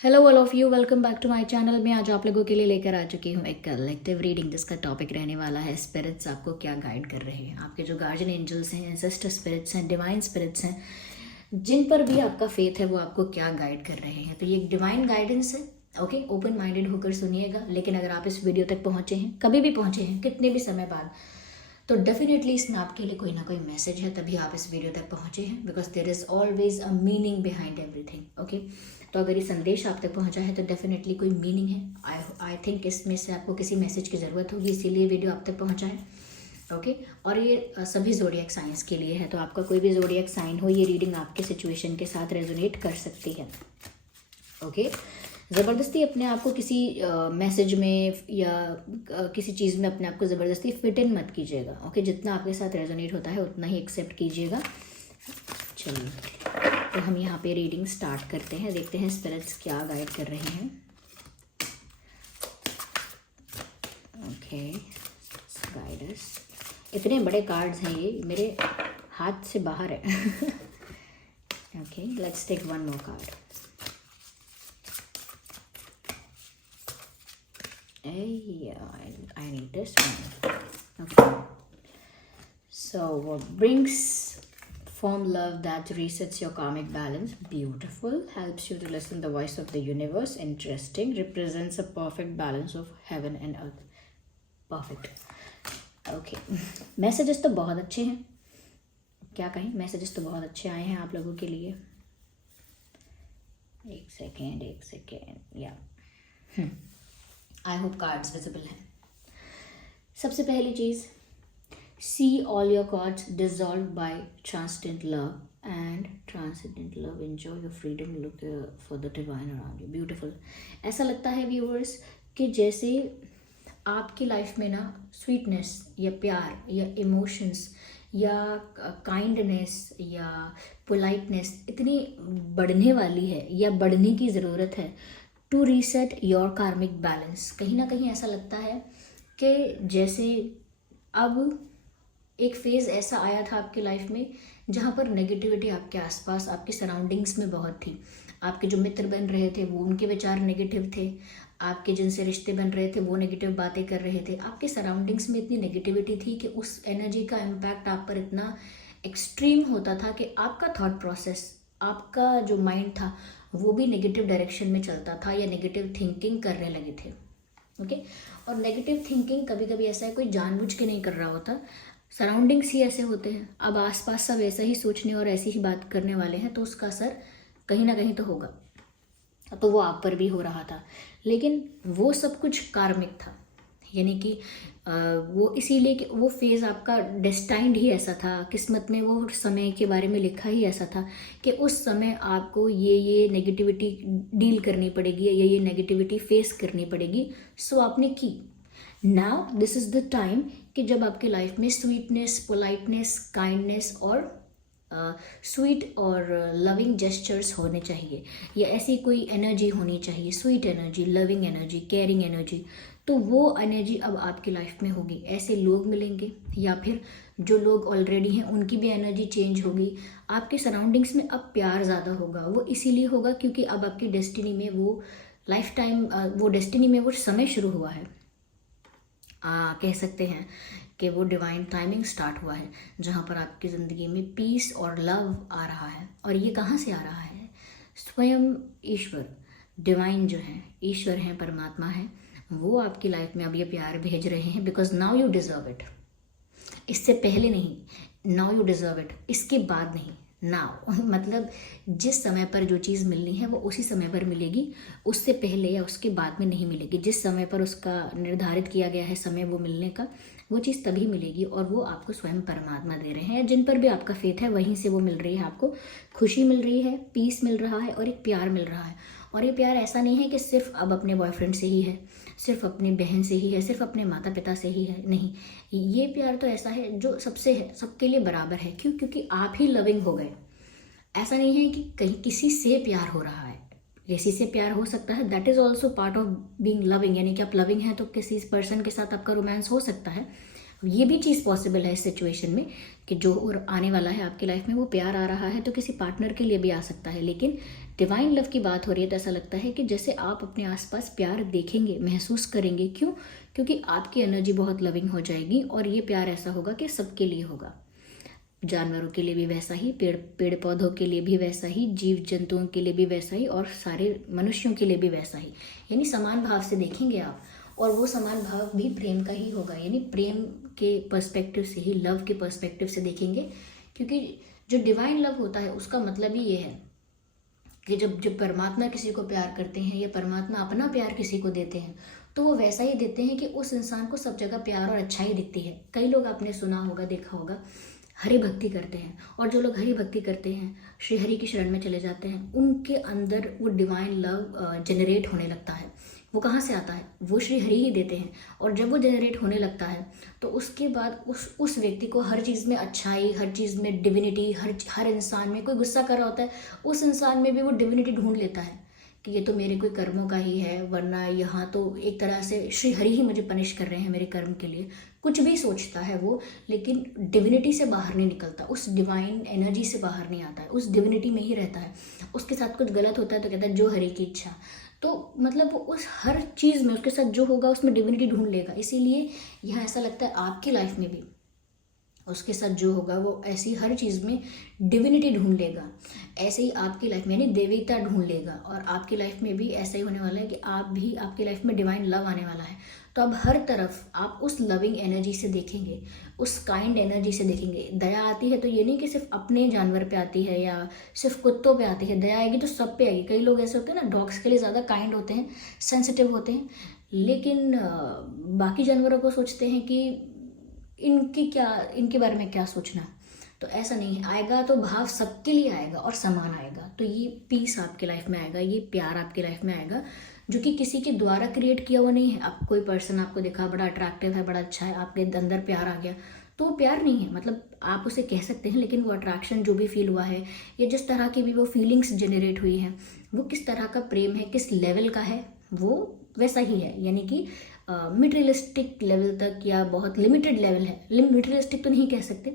Hello all of you, welcome back to my channel. मैं आज आप लोगों के लिए लेकर आ चुकी हूँ एक कलेक्टिव रीडिंग जिसका टॉपिक रहने वाला है स्पिरिट्स आपको क्या गाइड कर रहे हैं। आपके जो गार्जियन एंजल्स हैं, एंसेस्टर स्पिरिट्स हैं, डिवाइन स्पिरिट्स हैं, जिन पर भी आपका फेथ है वो आपको क्या गाइड कर रहे हैं। तो ये एक डिवाइन गाइडेंस है। ओके, ओपन माइंडेड होकर सुनिएगा। लेकिन अगर आप इस वीडियो तक पहुँचे हैं, कभी भी पहुँचे हैं, कितने भी समय बाद, तो डेफिनेटली इसमें आपके लिए कोई ना कोई मैसेज है, तभी आप इस वीडियो तक पहुंचे हैं। Because there is always a meaning behind everything. Okay, तो अगर ये संदेश आप तक पहुंचा है तो डेफिनेटली कोई मीनिंग है। आई थिंक इसमें से आपको किसी मैसेज की ज़रूरत होगी, इसीलिए वीडियो आप तक पहुंचा है। ओके, और ये सभी जोडियक साइंस के लिए है। तो आपका कोई भी जोडियक साइन हो, ये रीडिंग आपके सिचुएशन के साथ रेजोनेट कर सकती है। ओके, ज़बरदस्ती अपने आप को किसी मैसेज में या किसी चीज़ में अपने आप को ज़बरदस्ती फिट इन मत कीजिएगा। ओके, जितना आपके साथ रेजोनेट होता है उतना ही एक्सेप्ट कीजिएगा। चलिए, तो हम यहाँ पे रीडिंग स्टार्ट करते हैं, देखते हैं स्पिरिट्स क्या गाइड कर रहे हैं। ओके, गाइडर्स, इतने बड़े कार्ड्स हैं, ये मेरे हाथ से बाहर है। Okay, let's take one more card. I need this one. Okay. So, what brings firm love that resets your karmic balance? Beautiful. Helps you to listen the voice of the universe. Interesting. Represents a perfect balance of heaven and earth. Perfect. Okay. Messages तो बहुत अच्छे हैं, क्या कहें, messages तो बहुत अच्छे आए हैं आप लोगों के लिए। एक सेकेंड या आई होप कार्ड्स विजिबल हैं। सबसे पहली चीज़, see all your cards dissolve by transcendent love and transcendent love, enjoy your freedom, look for the divine around you. Beautiful. ऐसा लगता है व्यूअर्स कि जैसे आपकी लाइफ में ना स्वीटनेस या प्यार या इमोशंस या काइंडनेस या पोलाइटनेस इतनी बढ़ने वाली है या बढ़ने की ज़रूरत है टू रीसेट योर कार्मिक बैलेंस। कहीं ना कहीं ऐसा लगता है कि जैसे अब एक फेज़ ऐसा आया था आपकी लाइफ में जहाँ पर नेगेटिविटी आपके आसपास, आपके सराउंडिंग्स में बहुत थी। आपके जो मित्र बन रहे थे वो, उनके विचार नेगेटिव थे। आपके जिनसे रिश्ते बन रहे थे वो नेगेटिव बातें कर रहे थे। आपके सराउंडिंग्स में इतनी नेगेटिविटी थी कि उस एनर्जी का इम्पैक्ट आप पर इतना एक्सट्रीम होता था कि आपका थॉट प्रोसेस, आपका जो माइंड था वो भी नेगेटिव डायरेक्शन में चलता था या नेगेटिव थिंकिंग करने लगे थे। ओके, और नेगेटिव थिंकिंग कभी कभी ऐसा है कोई जानबूझ के नहीं कर रहा होता, सराउंडिंग्स ही ऐसे होते हैं। अब आसपास सब ऐसा ही सोचने और ऐसी ही बात करने वाले हैं तो उसका असर कहीं ना कहीं तो होगा। तो वो आप पर भी हो रहा था, लेकिन वो सब कुछ कार्मिक था। यानी कि वो इसीलिए कि वो फेज़ आपका डेस्टाइंड ही ऐसा था, किस्मत में वो समय के बारे में लिखा ही ऐसा था कि उस समय आपको ये नेगेटिविटी डील करनी पड़ेगी या ये नेगेटिविटी फेस करनी पड़ेगी। सो आपने की। Now this is the time कि जब आपकी लाइफ में स्वीटनेस, पोलाइटनेस, काइंडनेस और स्वीट और लविंग जेस्चर्स होने चाहिए, या ऐसी कोई एनर्जी होनी चाहिए, sweet energy, loving energy, caring energy. तो वो एनर्जी अब आपकी लाइफ में होगी। ऐसे लोग मिलेंगे या फिर जो लोग ऑलरेडी हैं उनकी भी एनर्जी चेंज होगी। आपके सराउंडिंग्स में अब प्यार ज़्यादा होगा। वो इसीलिए होगा क्योंकि अब आपकी डेस्टिनी में वो लाइफ टाइम, वो डेस्टिनी में वो समय शुरू हुआ है। कह सकते हैं कि वो डिवाइन टाइमिंग स्टार्ट हुआ है जहाँ पर आपकी ज़िंदगी में पीस और लव आ रहा है। और ये कहाँ से आ रहा है? स्वयं ईश्वर, डिवाइन जो है, ईश्वर हैं, परमात्मा है, वो आपकी लाइफ में अब ये प्यार भेज रहे हैं। Because now you deserve it. इससे पहले नहीं, नाउ यू डिज़र्व इट। इसके बाद नहीं, नाउ। मतलब जिस समय पर जो चीज़ मिलनी है वो उसी समय पर मिलेगी, उससे पहले या उसके बाद में नहीं मिलेगी। जिस समय पर उसका निर्धारित किया गया है समय वो मिलने का, वो चीज़ तभी मिलेगी। और वो आपको स्वयं परमात्मा दे रहे हैं। जिन पर भी आपका फेथ है वहीं से वो मिल रही है। आपको खुशी मिल रही है, पीस मिल रहा है और एक प्यार मिल रहा है। और ये प्यार ऐसा नहीं है कि सिर्फ अब अपने बॉयफ्रेंड से ही है, सिर्फ अपनी बहन से ही है, सिर्फ अपने माता पिता से ही है। नहीं, ये प्यार तो ऐसा है जो सबसे है, सबके लिए बराबर है। क्यों? क्योंकि आप ही लविंग हो गए। ऐसा नहीं है कि कहीं किसी से प्यार हो रहा है, किसी से प्यार हो सकता है, that is also part of being loving. यानी कि आप लविंग हैं तो किसी पर्सन के साथ आपका रोमांस हो सकता है। ये भी चीज़ पॉसिबल है इस सिचुएशन में कि जो और आने वाला है आपकी लाइफ में वो प्यार आ रहा है तो किसी पार्टनर के लिए भी आ सकता है। लेकिन डिवाइन लव की बात हो रही है तो ऐसा लगता है कि जैसे आप अपने आसपास प्यार देखेंगे, महसूस करेंगे। क्यों? क्योंकि आपकी एनर्जी बहुत लविंग हो जाएगी और ये प्यार ऐसा होगा कि सबके लिए होगा। जानवरों के लिए भी वैसा ही, पेड़ पौधों के लिए भी वैसा ही, जीव जंतुओं के लिए भी वैसा ही, और सारे मनुष्यों के लिए भी वैसा ही। यानी समान भाव से देखेंगे आप, और वो समान भाव भी प्रेम का ही होगा। यानी प्रेम के पर्सपेक्टिव से ही, लव के पर्सपेक्टिव से देखेंगे। क्योंकि जो डिवाइन लव होता है उसका मतलब ही ये है कि जब परमात्मा किसी को प्यार करते हैं या परमात्मा अपना प्यार किसी को देते हैं तो वो वैसा ही देते हैं कि उस इंसान को सब जगह प्यार और अच्छाई दिखती है। कई लोग आपने सुना होगा, देखा होगा, हरि भक्ति करते हैं, और जो लोग हरि भक्ति करते हैं, श्री हरि की शरण में चले जाते हैं, उनके अंदर वो डिवाइन लव जनरेट होने लगता है। वो कहाँ से आता है? वो श्री हरि ही देते हैं। और जब वो जनरेट होने लगता है तो उसके बाद उस व्यक्ति को हर चीज़ में अच्छाई, हर चीज़ में डिविनिटी, हर इंसान में, कोई गुस्सा कर रहा होता है उस इंसान में भी वो डिविनिटी ढूंढ लेता है कि ये तो मेरे कोई कर्मों का ही है, वरना यहाँ तो एक तरह से श्री हरि ही मुझे पनिश कर रहे हैं मेरे कर्म के लिए। कुछ भी सोचता है वो, लेकिन डिविनिटी से बाहर नहीं निकलता, उस डिवाइन एनर्जी से बाहर नहीं आता है, उस डिविनिटी में ही रहता है। उसके साथ कुछ गलत होता है तो कहता है जो हरि की इच्छा। तो मतलब वो उस हर चीज़ में उसके साथ जो होगा उसमें डिविनिटी ढूंढ लेगा। इसीलिए यहाँ ऐसा लगता है आपकी लाइफ में भी उसके साथ जो होगा वो ऐसी हर चीज़ में डिविनिटी ढूंढ लेगा। ऐसे ही आपकी लाइफ में यानी देवता ढूंढ लेगा, और आपकी लाइफ में भी ऐसा ही होने वाला है कि आप भी, आपकी लाइफ में डिवाइन लव आने वाला है। तो अब हर तरफ आप उस लविंग एनर्जी से देखेंगे, उस काइंड एनर्जी से देखेंगे। दया आती है तो ये नहीं कि सिर्फ अपने जानवर पे आती है या सिर्फ कुत्तों पे आती है, दया आएगी तो सब पे आएगी। कई लोग ऐसे होते हैं ना, डॉग्स के लिए ज़्यादा काइंड होते हैं, सेंसिटिव होते हैं, लेकिन बाकी जानवरों को सोचते हैं कि इनके बारे में क्या सोचना। तो ऐसा नहीं है, आएगा तो भाव सबके लिए आएगा और समान आएगा। तो ये पीस आपके लाइफ में आएगा, ये प्यार आपके लाइफ में आएगा, जो कि किसी के द्वारा क्रिएट किया हुआ नहीं है। आप कोई पर्सन आपको देखा बड़ा अट्रैक्टिव है, बड़ा अच्छा है, आपके अंदर प्यार आ गया, तो वो प्यार नहीं है। मतलब आप उसे कह सकते हैं, लेकिन वो अट्रैक्शन जो भी फील हुआ है या जिस तरह की भी वो फीलिंग्स जनरेट हुई हैं, वो किस तरह का प्रेम है, किस लेवल का है, वो वैसा ही है। यानी कि मटेरियलिस्टिक लेवल तक या बहुत लिमिटेड लेवल है। मटेरियलिस्टिक तो नहीं कह सकते,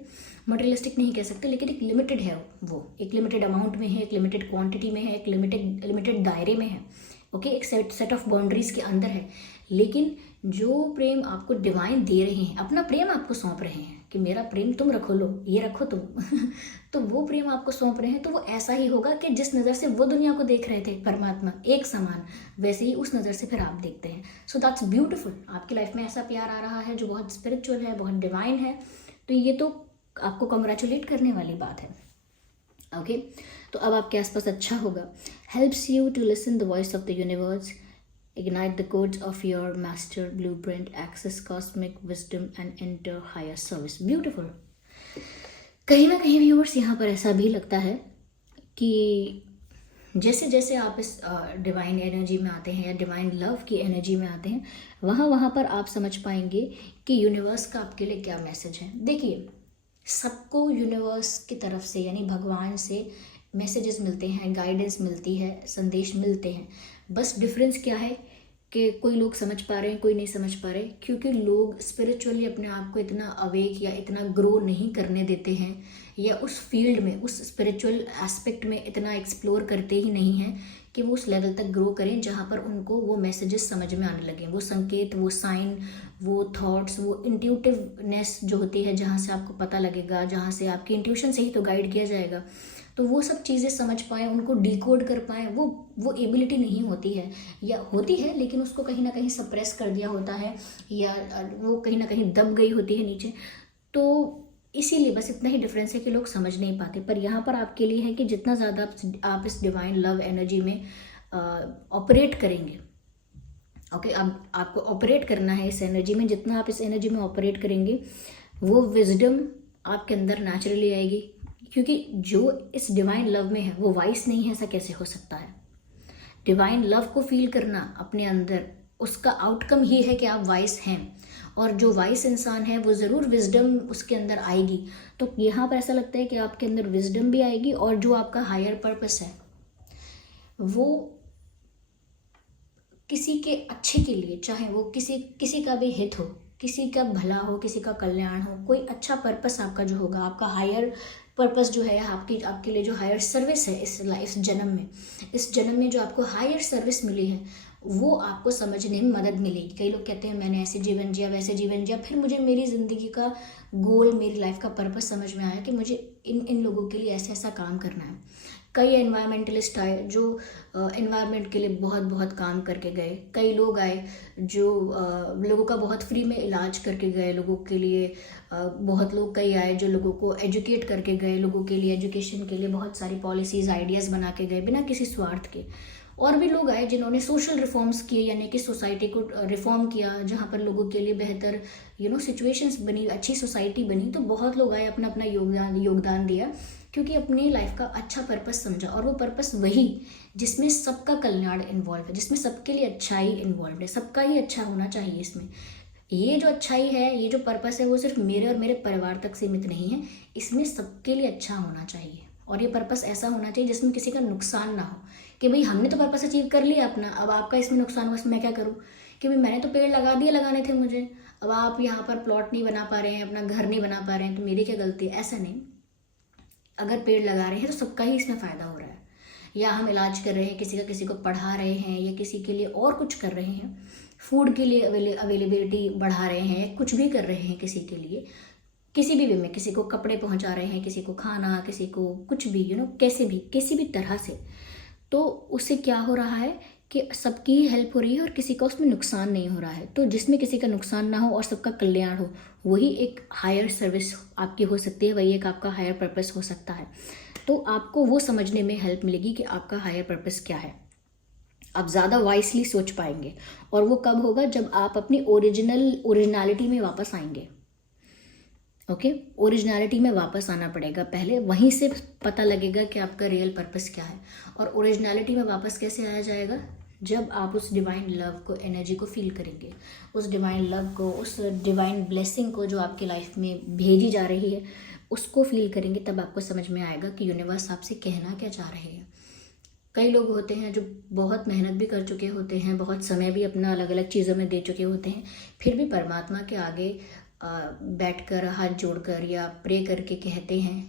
मटेरियलिस्टिक नहीं कह सकते, लेकिन एक लिमिटेड है, वो एक लिमिटेड अमाउंट में है, एक लिमिटेड क्वांटिटी में है, एक लिमिटेड दायरे में है। ओके, एक सेट ऑफ बाउंड्रीज के अंदर है। लेकिन जो प्रेम आपको डिवाइन दे रहे हैं, अपना प्रेम आपको सौंप रहे हैं कि मेरा प्रेम तुम रखो, लो ये रखो तुम तो वो प्रेम आपको सौंप रहे हैं, तो वो ऐसा ही होगा कि जिस नज़र से वो दुनिया को देख रहे थे परमात्मा एक समान, वैसे ही उस नज़र से फिर आप देखते हैं। So that's beautiful. आपकी लाइफ में ऐसा प्यार आ रहा है जो बहुत स्पिरिचुअल है, बहुत डिवाइन है, तो ये तो आपको कंग्रेचुलेट करने वाली बात है। ओके, तो अब आपके आसपास अच्छा होगा। Helps you to listen the voice of the universe, ignite the codes of your master blueprint, access cosmic wisdom and enter higher service. Beautiful. कहीं ना कहीं व्यूअर्स यहाँ पर ऐसा भी लगता है कि जैसे जैसे आप इस डिवाइन एनर्जी में आते हैं या डिवाइन लव की एनर्जी में आते हैं, वहाँ पर आप समझ पाएंगे कि यूनिवर्स का आपके लिए क्या मैसेज है। देखिए, सबको यूनिवर्स की तरफ से यानी भगवान से मैसेजेस मिलते हैं, गाइडेंस मिलती है, संदेश मिलते हैं। बस डिफरेंस क्या है कि कोई लोग समझ पा रहे हैं, कोई नहीं समझ पा रहे, क्योंकि लोग स्पिरिचुअली अपने आप को इतना अवेक या इतना ग्रो नहीं करने देते हैं, या उस फील्ड में, उस स्पिरिचुअल एस्पेक्ट में इतना एक्सप्लोर करते ही नहीं हैं कि वो उस लेवल तक ग्रो करें जहाँ पर उनको वो मैसेजेस समझ में आने लगें, वो संकेत, वो साइन, वो थॉट्स, वो इंट्यूटिवनेस जो होती है, जहाँ से आपको पता लगेगा, जहाँ से आपकी इंट्यूशन से ही तो गाइड किया जाएगा, तो वो सब चीज़ें समझ पाएँ, उनको डिकोड कर पाएँ, वो एबिलिटी नहीं होती है, या होती है लेकिन उसको कहीं ना कहीं सप्रेस कर दिया होता है, या वो कहीं ना कहीं दब गई होती है नीचे। तो इसीलिए बस इतना ही डिफरेंस है कि लोग समझ नहीं पाते। पर यहाँ पर आपके लिए है कि जितना ज़्यादा आप इस डिवाइन लव एनर्जी में ऑपरेट करेंगे, ओके, अब आपको ऑपरेट करना है इस एनर्जी में, जितना आप इस एनर्जी में ऑपरेट करेंगे वो विजडम आपके अंदर नेचुरली आएगी। क्योंकि जो इस डिवाइन लव में है वो वाइस नहीं है, ऐसा कैसे हो सकता है? डिवाइन लव को फील करना अपने अंदर, उसका आउटकम ही है कि आप वाइस हैं, और जो वाइस इंसान है वो ज़रूर विजडम उसके अंदर आएगी। तो यहाँ पर ऐसा लगता है कि आपके अंदर विजडम भी आएगी, और जो आपका हायर पर्पस है वो किसी के अच्छे के लिए, चाहे वो किसी का भी हित हो, किसी का भला हो, किसी का कल्याण हो, कोई अच्छा पर्पस आपका जो होगा, आपका हायर पर्पस जो है, आपके लिए जो हायर सर्विस है इस जन्म में जो आपको हायर सर्विस मिली है, वो आपको समझने में मदद मिलेगी। कई लोग कहते हैं मैंने ऐसे जीवन जिया, वैसे जीवन जिया, फिर मुझे मेरी ज़िंदगी का गोल, मेरी लाइफ का पर्पस समझ में आया कि मुझे इन लोगों के लिए ऐसा ऐसा काम करना है। कई एनवायरमेंटलिस्ट आए जो एनवायरनमेंट के लिए बहुत बहुत काम करके गए। कई लोग आए जो लोगों का बहुत फ्री में इलाज करके गए, लोगों के लिए बहुत लोग कई आए जो लोगों को एजुकेट करके गए, लोगों के लिए एजुकेशन के लिए बहुत सारी पॉलिसीज़ आइडियाज़ बना के गए बिना किसी स्वार्थ के। और भी लोग आए जिन्होंने सोशल रिफॉर्म्स किए, यानी कि सोसाइटी को रिफॉर्म किया, जहाँ पर लोगों के लिए बेहतर सिचुएशंस बनी, अच्छी सोसाइटी बनी। तो बहुत लोग आए, अपना अपना योगदान दिया, क्योंकि अपनी लाइफ का अच्छा पर्पस समझा। और वो पर्पस वही जिसमें सबका कल्याण इन्वॉल्व है, जिसमें सबके लिए अच्छाई इन्वॉल्व है, सबका ही अच्छा होना चाहिए इसमें। ये जो अच्छाई है, ये जो पर्पस है, वो सिर्फ मेरे और मेरे परिवार तक सीमित नहीं है, इसमें सबके लिए अच्छा होना चाहिए। और ये पर्पस ऐसा होना चाहिए जिसमें किसी का नुकसान ना हो, कि भाई हमने तो पर्पस अचीव कर लिया अपना, अब आपका इसमें नुकसान हुआ, इसमें मैं क्या करूँ, कि भाई मैंने तो पेड़ लगा दिए, लगाने थे मुझे, अब आप यहाँ पर प्लॉट नहीं बना पा रहे हैं, अपना घर नहीं बना पा रहे हैं, तो मेरी क्या गलती है? ऐसा नहीं। अगर पेड़ लगा रहे हैं तो सबका ही इसमें फ़ायदा हो रहा है। या हम इलाज कर रहे हैं किसी को पढ़ा रहे हैं, या किसी के लिए और कुछ कर रहे हैं, फूड के लिए अवेलेबिलिटी बढ़ा रहे हैं, कुछ भी कर रहे हैं किसी के लिए, किसी भी वे में, किसी को कपड़े पहुंचा रहे हैं, किसी को खाना, किसी को कुछ भी, कैसे भी, किसी भी तरह से, तो उससे क्या हो रहा है कि सबकी हेल्प हो रही है और किसी का उसमें नुकसान नहीं हो रहा है। तो जिसमें किसी का नुकसान ना हो और सबका कल्याण हो, वही एक हायर सर्विस आपकी हो सकती है, वही एक आपका हायर पर्पस हो सकता है। तो आपको वो समझने में हेल्प मिलेगी कि आपका हायर पर्पस क्या है। आप ज़्यादा वाइसली सोच पाएंगे। और वो कब होगा? जब आप अपनी ओरिजिनलिटी में वापस आएंगे। ओके, ओरिजिनलिटी में वापस आना पड़ेगा पहले, वहीं से पता लगेगा कि आपका रियल पर्पस क्या है। और ओरिजिनलिटी में वापस कैसे आया जाएगा? जब आप उस डिवाइन लव को, एनर्जी को फील करेंगे, उस डिवाइन लव को, उस डिवाइन ब्लेसिंग को जो आपकी लाइफ में भेजी जा रही है, उसको फील करेंगे, तब आपको समझ में आएगा कि यूनिवर्स आपसे कहना क्या चाह रहे हैं। कई लोग होते हैं जो बहुत मेहनत भी कर चुके होते हैं, बहुत समय भी अपना अलग अलग चीज़ों में दे चुके होते हैं, फिर भी परमात्मा के आगे बैठकर हाथ जोड़कर या प्रे करके कहते हैं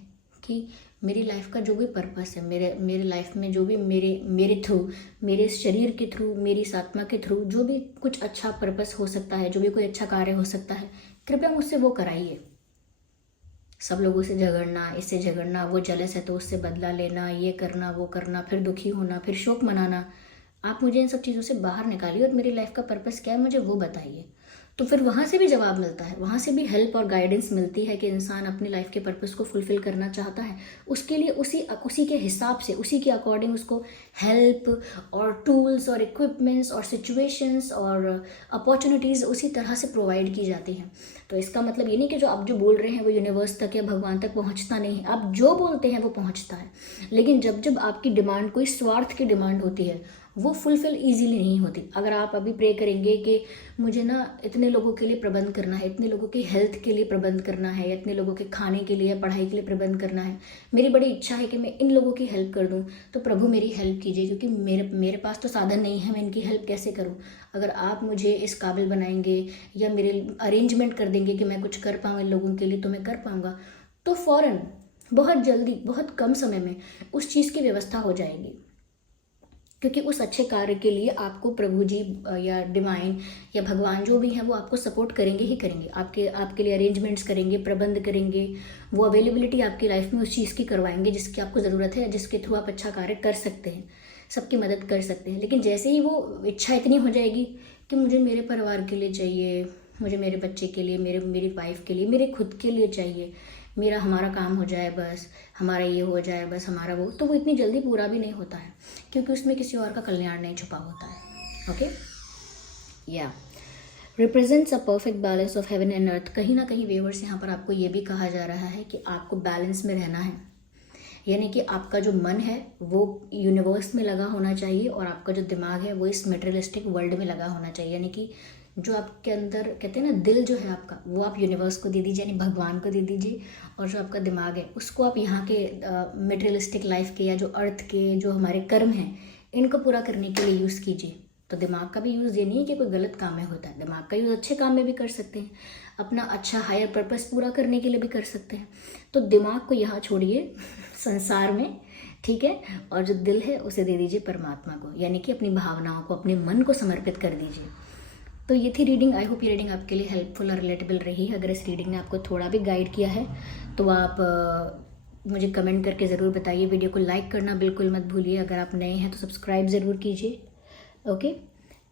कि मेरी लाइफ का जो भी पर्पस है, मेरे लाइफ में जो भी मेरे थ्रू, मेरे शरीर के थ्रू, मेरी इस आत्मा के थ्रू जो भी कुछ अच्छा पर्पस हो सकता है, जो भी कोई अच्छा कार्य हो सकता है, कृपया मुझसे वो कराइए। सब लोगों से झगड़ना, इससे झगड़ना, वो जलस है तो उससे बदला लेना, ये करना, वो करना, फिर दुखी होना, फिर शोक मनाना, आप मुझे इन सब चीज़ों से बाहर निकालिए और मेरी लाइफ का पर्पस क्या है मुझे वो बताइए। तो फिर वहाँ से भी जवाब मिलता है, वहाँ से भी हेल्प और गाइडेंस मिलती है कि इंसान अपनी लाइफ के पर्पस को फुलफिल करना चाहता है, उसके लिए उसी के हिसाब से, उसी के अकॉर्डिंग उसको हेल्प और टूल्स और इक्विपमेंट्स और सिचुएशंस और अपॉर्चुनिटीज़ उसी तरह से प्रोवाइड की जाती हैं। तो इसका मतलब ये नहीं कि जो आप जो बोल रहे हैं वो यूनिवर्स तक या भगवान तक पहुंचता नहीं है, आप जो बोलते हैं वो पहुंचता है। लेकिन जब जब आपकी डिमांड कोई स्वार्थ की डिमांड होती है, वो फुलफिल इजीली नहीं होती। अगर आप अभी प्रे करेंगे कि मुझे ना इतने लोगों के लिए प्रबंध करना है, इतने लोगों की हेल्थ के लिए प्रबंध करना है, या इतने लोगों के खाने के लिए, पढ़ाई के लिए प्रबंध करना है, मेरी बड़ी इच्छा है कि मैं इन लोगों की हेल्प कर दूं, तो प्रभु मेरी हेल्प कीजिए, क्योंकि मेरे पास तो साधन नहीं है, मैं इनकी हेल्प कैसे करूं। अगर आप मुझे इस काबिल बनाएंगे या मेरे अरेंजमेंट कर देंगे कि मैं कुछ कर पाऊँ इन लोगों के लिए, तो मैं कर पाऊँगा। तो फ़ौरन, बहुत जल्दी, बहुत कम समय में उस चीज़ की व्यवस्था हो जाएगी, क्योंकि उस अच्छे कार्य के लिए आपको प्रभु जी या डिवाइन या भगवान जो भी हैं वो आपको सपोर्ट करेंगे ही करेंगे, आपके लिए अरेंजमेंट्स करेंगे, प्रबंध करेंगे, वो अवेलेबिलिटी आपकी लाइफ में उस चीज़ की करवाएंगे जिसकी आपको ज़रूरत है, जिसके थ्रू आप अच्छा कार्य कर सकते हैं, सबकी मदद कर सकते हैं। लेकिन जैसे ही वो इच्छा इतनी हो जाएगी कि मुझे मेरे परिवार के लिए चाहिए, मुझे मेरे बच्चे के लिए, मेरी वाइफ के लिए, मेरे खुद के लिए चाहिए, हमारा काम हो जाए बस, हमारा ये हो जाए बस, हमारा वो, तो वो इतनी जल्दी पूरा भी नहीं होता है, क्योंकि उसमें किसी और का कल्याण नहीं छुपा होता है। ओके, या represents a perfect balance of heaven and earth. कहीं ना कहीं व्यूअर्स यहाँ पर आपको ये भी कहा जा रहा है कि आपको बैलेंस में रहना है, यानी कि आपका जो मन है वो यूनिवर्स में लगा होना चाहिए और आपका जो दिमाग है वो इस मटेरियलिस्टिक वर्ल्ड में लगा होना चाहिए। यानी कि जो आपके अंदर कहते हैं ना दिल जो है आपका, वो आप यूनिवर्स को दे दीजिए, यानी भगवान को दे दीजिए, और जो आपका दिमाग है उसको आप यहाँ के मटेरियलिस्टिक लाइफ के या जो अर्थ के जो हमारे कर्म हैं इनको पूरा करने के लिए यूज़ कीजिए। तो दिमाग का भी यूज़ ये नहीं है कि कोई गलत काम में होता है, दिमाग का यूज़ अच्छे काम में भी कर सकते हैं, अपना अच्छा हायर पर्पस पूरा करने के लिए भी कर सकते हैं। तो दिमाग को यहाँ छोड़िए संसार में, ठीक है, और जो दिल है उसे दे दीजिए परमात्मा को, यानी कि अपनी भावनाओं को, अपने मन को समर्पित कर दीजिए। तो ये थी रीडिंग। आई होप ये रीडिंग आपके लिए हेल्पफुल और रिलेटेबल रही है। अगर इस रीडिंग ने आपको थोड़ा भी गाइड किया है तो आप मुझे कमेंट करके ज़रूर बताइए। वीडियो को लाइक करना बिल्कुल मत भूलिए। अगर आप नए हैं तो सब्सक्राइब ज़रूर कीजिए। ओके,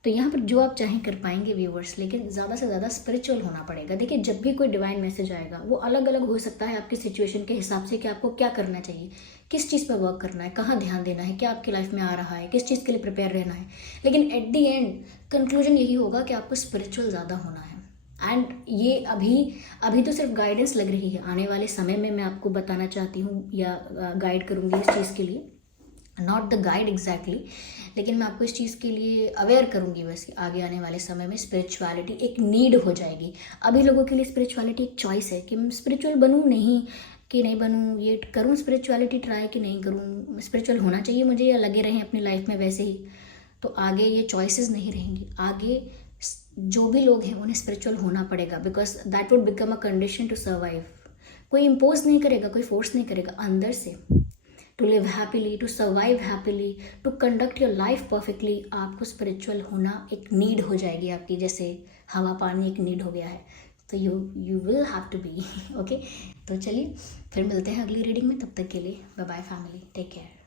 तो यहाँ पर जो आप चाहें कर पाएंगे व्यूवर्स, लेकिन ज़्यादा से ज़्यादा स्पिरिचुअल होना पड़ेगा। देखिए, जब भी कोई डिवाइन मैसेज आएगा वो अलग अलग हो सकता है आपकी सिचुएशन के हिसाब से कि आपको क्या करना चाहिए, किस चीज़ पर वर्क करना है, कहाँ ध्यान देना है, क्या आपकी लाइफ में आ रहा है, किस चीज़ के लिए प्रिपेयर रहना है। लेकिन एट दी एंड कंक्लूजन यही होगा कि आपको स्पिरिचुअल ज़्यादा होना है। एंड ये अभी तो सिर्फ गाइडेंस लग रही है। आने वाले समय में मैं आपको बताना चाहती हूँ या गाइड करूँगी इस चीज़ के लिए, नॉट द गाइड एग्जैक्टली, लेकिन मैं आपको इस चीज़ के लिए अवेयर करूँगी बस कि आगे आने वाले समय में स्पिरिचुअलिटी एक नीड हो जाएगी। अभी लोगों के लिए स्पिरिचुअलिटी एक चॉइस है कि मैं स्पिरिचुअल बनूँ नहीं कि नहीं बनूँ, ये करूँ स्पिरिचुअलिटी ट्राई कि नहीं करूँ, स्पिरिचुअल होना चाहिए मुझे या लगे रहें अपनी लाइफ में वैसे ही। तो आगे ये चॉइसेस नहीं रहेंगी। आगे जो भी लोग हैं उन्हें स्पिरिचुअल होना पड़ेगा, because that would become a condition to survive. कोई इम्पोज नहीं करेगा, कोई फोर्स नहीं करेगा, अंदर से to live happily, to survive happily, to conduct your life perfectly आपको स्पिरिचुअल होना एक नीड हो जाएगी आपकी, जैसे हवा पानी एक नीड हो गया है। तो you will have to be okay. तो चलिए फिर मिलते हैं अगली रीडिंग में, तब तक के लिए bye bye family, take care.